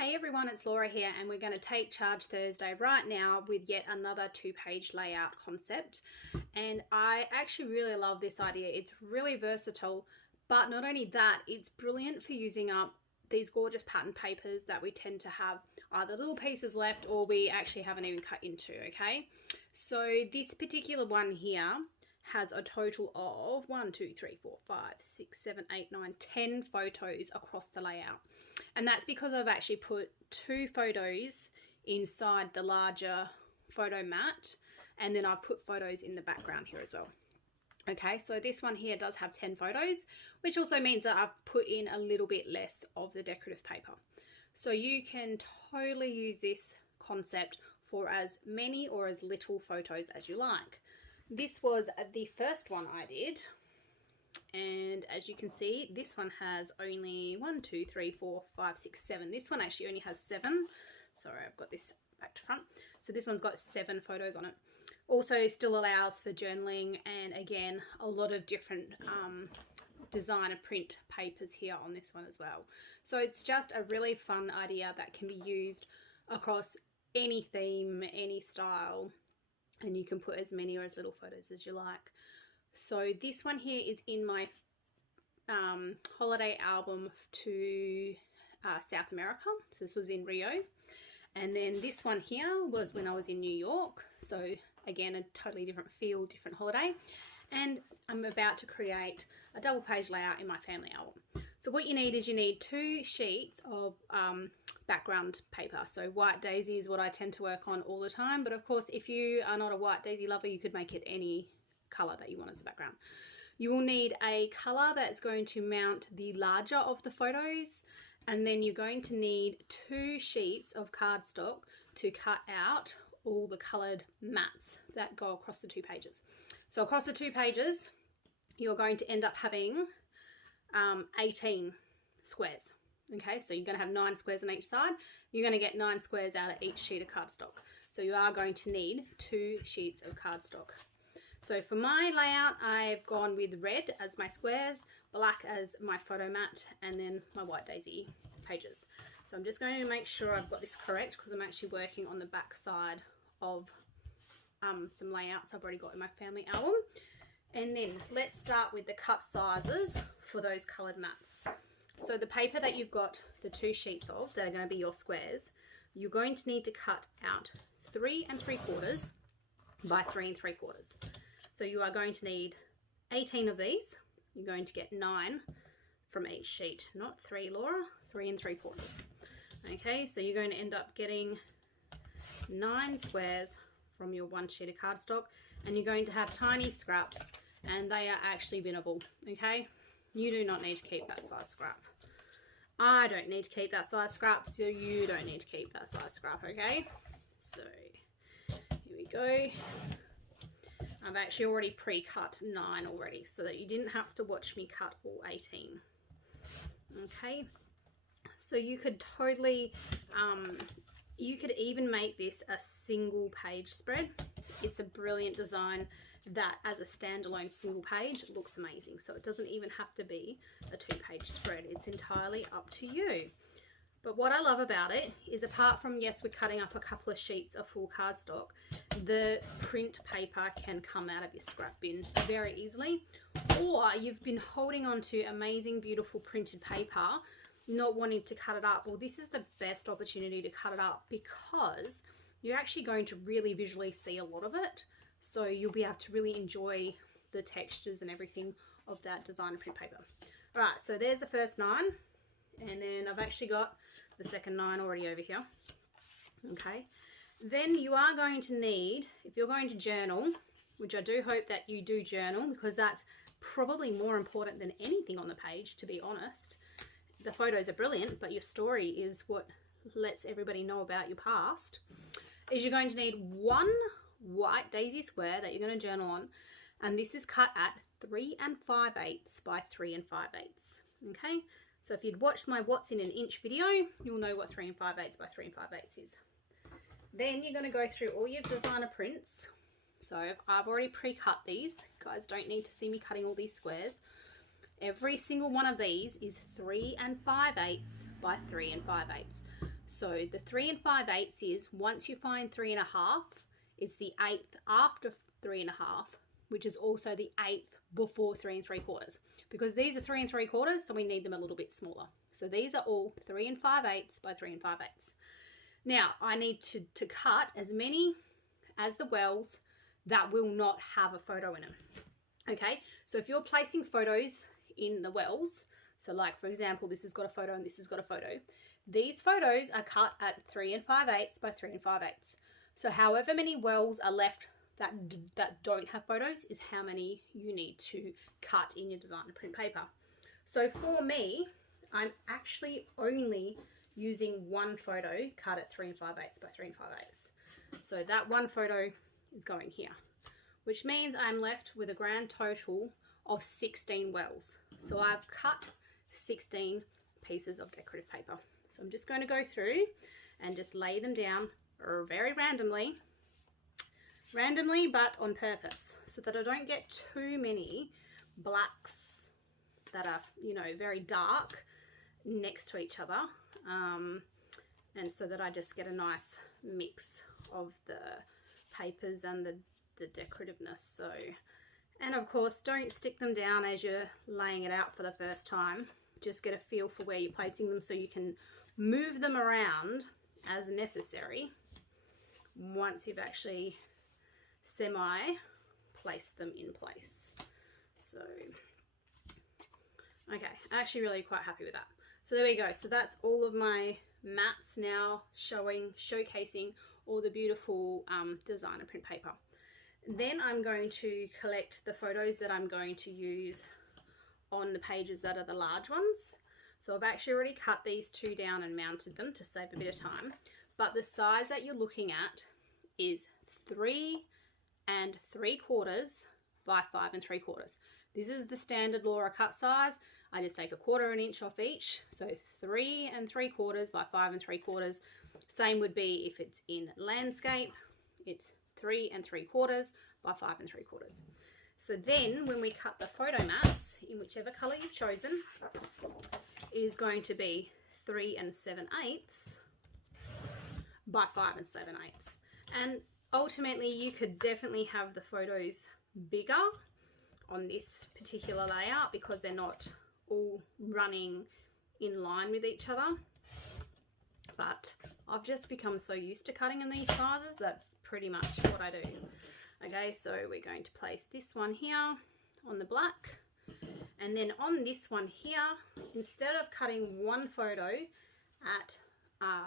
Hey everyone, it's Laura here and we're going to take charge Thursday right now with yet another 2-page layout concept. And I actually really love this idea. It's really versatile, but not only that, it's brilliant for using up these gorgeous pattern papers that we tend to have either little pieces left or we actually haven't even cut into, okay? So this particular one here has a total of 10 photos across the layout. And that's because I've actually put 2 photos inside the larger photo mat, and then I've put photos in the background here as well. Okay, so this one here does have 10 photos, which also means that I've put in a little bit less of the decorative paper. So you can totally use this concept for as many or as little photos as you like. This was the first one I did, and as you can see, this one has only 1, 2, 3, 4, 5, 6, 7. This one actually only has 7. Sorry, I've got this back to front. So this one's got 7 photos on it. Also still allows for journaling, and again, a lot of different designer print papers here on this one as well. So it's just a really fun idea that can be used across any theme, any style, and you can put as many or as little photos as you like. So this one here is in my holiday album to South America. So this was in Rio. And then this one here was when I was in New York. So again, a totally different feel, different holiday. And I'm about to create a double page layout in my family album. So what you need is 2 sheets of background paper. So white daisy is what I tend to work on all the time, but of course if you are not a white daisy lover, you could make it any color that you want as a background. You will need a color that's going to mount the larger of the photos, and then you're going to need 2 sheets of cardstock to cut out all the colored mats that go across the 2 pages. So across the 2 pages you're going to end up having 18 squares. Okay, so you're going to have 9 squares on each side. You're going to get 9 squares out of each sheet of cardstock. So you are going to need 2 sheets of cardstock. So for my layout, I've gone with red as my squares, black as my photo mat, and then my white daisy pages. So I'm just going to make sure I've got this correct because I'm actually working on the back side of some layouts I've already got in my family album. And then let's start with the cut sizes for those colored mats. So the paper that you've got the 2 sheets of that are going to be your squares, you're going to need to cut out 3 3/4 by 3 3/4. So you are going to need 18 of these. You're going to get 9 from each sheet, not 3, Laura, 3 3/4. Okay, so you're going to end up getting 9 squares from your 1 sheet of cardstock, and you're going to have tiny scraps, and they are actually binnable. Okay, you do not need to keep that size scrap. I don't need to keep that size scrap, so you don't need to keep that size scrap. Okay, so here we go. I've actually already pre-cut 9 already, so that you didn't have to watch me cut all 18. Okay, so you could totally you could even make this a single page spread. It's a brilliant design that as a standalone single page looks amazing. So it doesn't even have to be a 2-page spread. It's entirely up to you. But what I love about it is, apart from, yes, we're cutting up a couple of sheets of full cardstock, the print paper can come out of your scrap bin very easily. Or you've been holding on to amazing, beautiful printed paper, not wanting to cut it up. Well, this is the best opportunity to cut it up because you're actually going to really visually see a lot of it. So you'll be able to really enjoy the textures and everything of that designer print paper. All right, so there's the first 9. And then I've actually got the second 9 already over here. Okay, then you are going to need, if you're going to journal, which I do hope that you do journal, because that's probably more important than anything on the page, to be honest. The photos are brilliant, but your story is what lets everybody know about your past. Is you're going to need 1 white daisy square that you're going to journal on, and this is cut at 3 5/8 by 3 5/8. Okay, so if you'd watched my what's in an inch video, you'll know what 3 5/8 by 3 5/8 is. Then you're going to go through all your designer prints. So I've already pre-cut these. You guys don't need to see me cutting all these squares. Every single one of these is 3 5/8 by 3 5/8. So the 3 5/8 is, once you find 3 1/2, it's the 1/8 after 3 1/2, which is also the 1/8 before 3 3/4, because these are 3 3/4, so we need them a little bit smaller. So these are all 3 5/8 by 3 5/8. Now I need to cut as many as the wells that will not have a photo in them. Okay, so if you're placing photos in the wells, so like for example, this has got a photo and this has got a photo, these photos are cut at 3 5/8 by 3 5/8. So however many wells are left that don't have photos is how many you need to cut in your design and print paper. So for me, I'm actually only using one photo cut at 3 5/8 by 3 5/8. So that one photo is going here, which means I'm left with a grand total of 16 wells. So I've cut 16 pieces of decorative paper. So I'm just going to go through and just lay them down very randomly, but on purpose, so that I don't get too many blacks that are, you know, very dark next to each other, and so that I just get a nice mix of the papers and the decorativeness. So, and of course, don't stick them down as you're laying it out for the first time. Just get a feel for where you're placing them so you can move them around as necessary once you've actually semi-placed them in place. So, okay, I'm actually really quite happy with that. So there we go. So that's all of my mats now showcasing all the beautiful design and print paper. Then I'm going to collect the photos that I'm going to use on the pages that are the large ones. So I've actually already cut these two down and mounted them to save a bit of time. But the size that you're looking at is 3 3/4 by 5 3/4. This is the standard Laura cut size. I just take 1/4 inch off each. So 3 3/4 by 5 3/4. Same would be if it's in landscape. It's 3 3/4 by 5 3/4. So then when we cut the photo mats in whichever color you've chosen, it is going to be 3 7/8 by 5 7/8. And ultimately you could definitely have the photos bigger on this particular layout because they're not all running in line with each other. But I've just become so used to cutting in these sizes, that's pretty much what I do. Okay, so we're going to place this one here on the black, and then on this one here, instead of cutting one photo at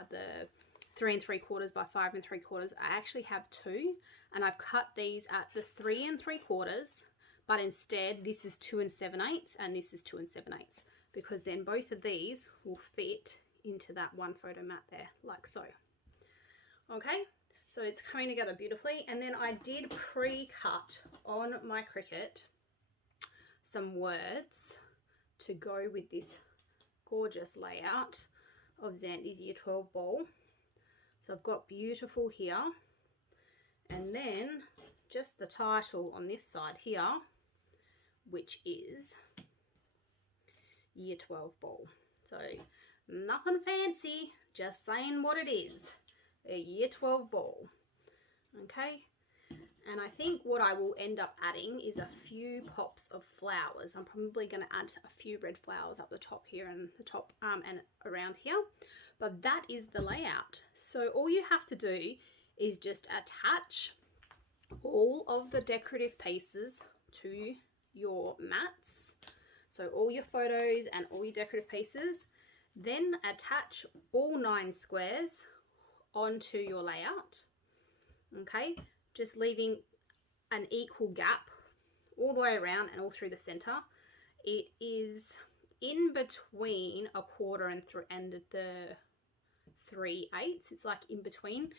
the 3 3/4 by 5 3/4, I actually have two, and I've cut these at the 3 3/4, but instead this is 2 7/8 and this is 2 7/8, because then both of these will fit into that one photo mat there, like so. Okay, so it's coming together beautifully. And then I did pre-cut on my Cricut some words to go with this gorgeous layout of Xanthi's Year 12 ball. So I've got beautiful here, and then just the title on this side here, which is Year 12 ball. So nothing fancy, just saying what it is, a Year 12 ball. Okay, and I think what I will end up adding is a few pops of flowers. I'm probably going to add a few red flowers up the top here and the top and around here, but that is the layout. So all you have to do is just attach all of the decorative pieces to your mats, so all your photos and all your decorative pieces, then attach all 9 squares onto your layout. Okay, just leaving an equal gap all the way around and all through the center. It is in between 1/4 and the 3/8. It's like in between.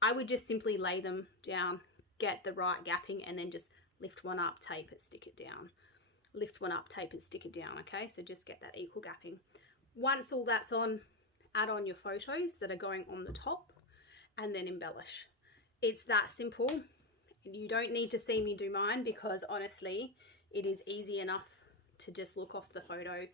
I would just simply lay them down, get the right gapping, and then just lift one up, tape it, stick it down. Lift one up, tape it, stick it down. Okay, so just get that equal gapping. Once all that's on, add on your photos that are going on the top, and then embellish. It's that simple. You don't need to see me do mine, because honestly it is easy enough to just look off the photo,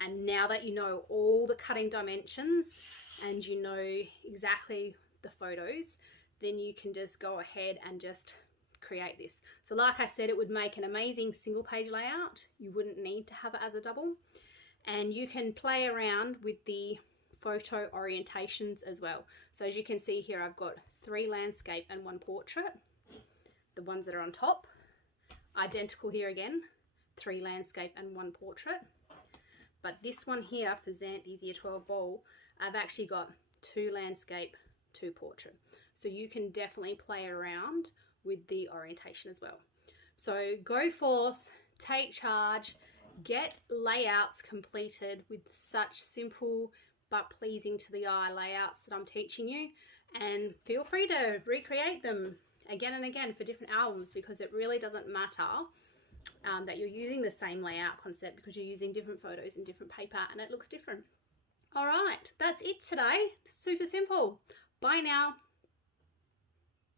and now that you know all the cutting dimensions and you know exactly the photos, then you can just go ahead and just create this. So like I said, it would make an amazing single page layout. You wouldn't need to have it as a double, and you can play around with the photo orientations as well. So as you can see here, I've got 3 landscape and 1 portrait, the ones that are on top. Identical here again, 3 landscape and 1 portrait. But this one here for Xanthi's Year 12 ball, I've actually got 2 landscape, 2 portrait. So you can definitely play around with the orientation as well. So go forth, take charge, get layouts completed with such simple but pleasing to the eye layouts that I'm teaching you, and feel free to recreate them again and again for different albums, because it really doesn't matter that you're using the same layout concept, because you're using different photos and different paper and it looks different. All right, that's it today. Super simple. Bye now.